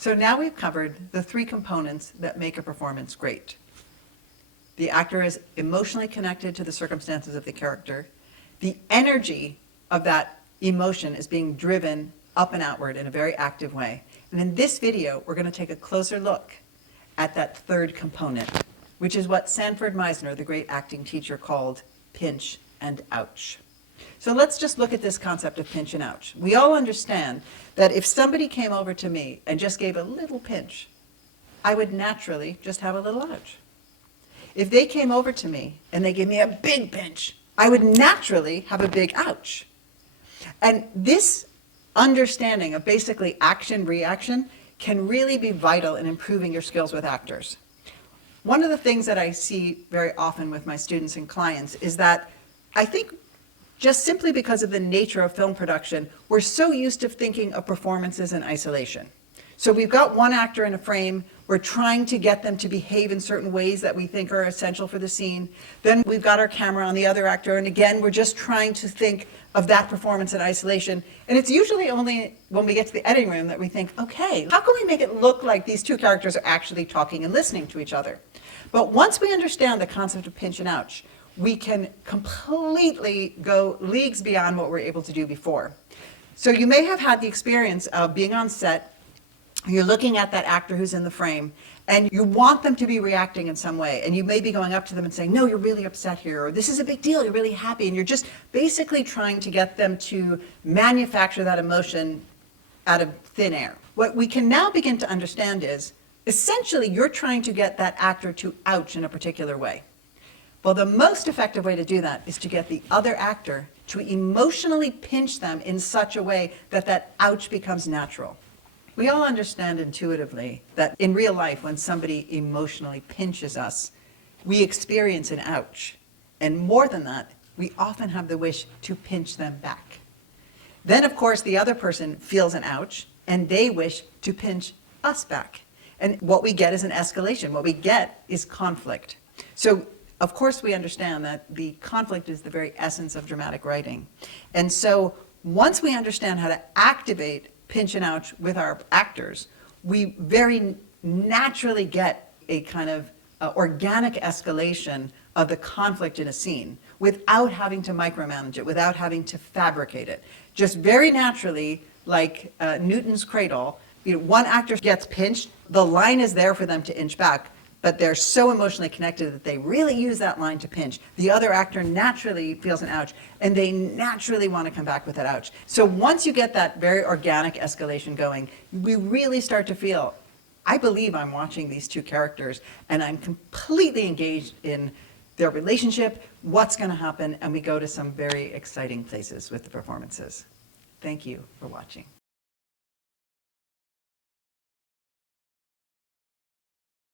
So now we've covered the three components that make a performance great. The actor is emotionally connected to the circumstances of the character. The energy of that emotion is being driven up and outward in a very active way. And in this video, we're going to take a closer look at that third component, which is what Sanford Meisner, the great acting teacher, called pinch and ouch. So let's just look at this concept of pinch and ouch. We all understand that if somebody came over to me and just gave a little pinch, I would naturally just have a little ouch. If they came over to me and they gave me a big pinch, I would naturally have a big ouch. And this understanding of basically action-reaction can really be vital in improving your skills with actors. One of the things that I see very often with my students and clients is that I think just simply because of the nature of film production, we're so used to thinking of performances in isolation. So we've got one actor in a frame, we're trying to get them to behave in certain ways that we think are essential for the scene. Then we've got our camera on the other actor, and again, we're just trying to think of that performance in isolation. And it's usually only when we get to the editing room that we think, okay, how can we make it look like these two characters are actually talking and listening to each other? But once we understand the concept of pinch and ouch, we can completely go leagues beyond what we're able to do before. So you may have had the experience of being on set, you're looking at that actor who's in the frame, and you want them to be reacting in some way, and you may be going up to them and saying, no, you're really upset here, or this is a big deal, you're really happy, and you're just basically trying to get them to manufacture that emotion out of thin air. What we can now begin to understand is, essentially, you're trying to get that actor to ouch in a particular way. Well, the most effective way to do that is to get the other actor to emotionally pinch them in such a way that that ouch becomes natural. We all understand intuitively that in real life, when somebody emotionally pinches us, we experience an ouch. And more than that, we often have the wish to pinch them back. Then, of course, the other person feels an ouch, and they wish to pinch us back. And what we get is an escalation. What we get is conflict. So, of course, we understand that the conflict is the very essence of dramatic writing. And so once we understand how to activate pinch and ouch with our actors, we very naturally get a kind of organic escalation of the conflict in a scene without having to micromanage it, without having to fabricate it. Just very naturally, like Newton's cradle, one actor gets pinched, the line is there for them to inch back, but they're so emotionally connected that they really use that line to pinch. The other actor naturally feels an ouch, and they naturally want to come back with that ouch. So once you get that very organic escalation going, we really start to feel, I believe I'm watching these two characters, and I'm completely engaged in their relationship, what's going to happen, and we go to some very exciting places with the performances. Thank you for watching.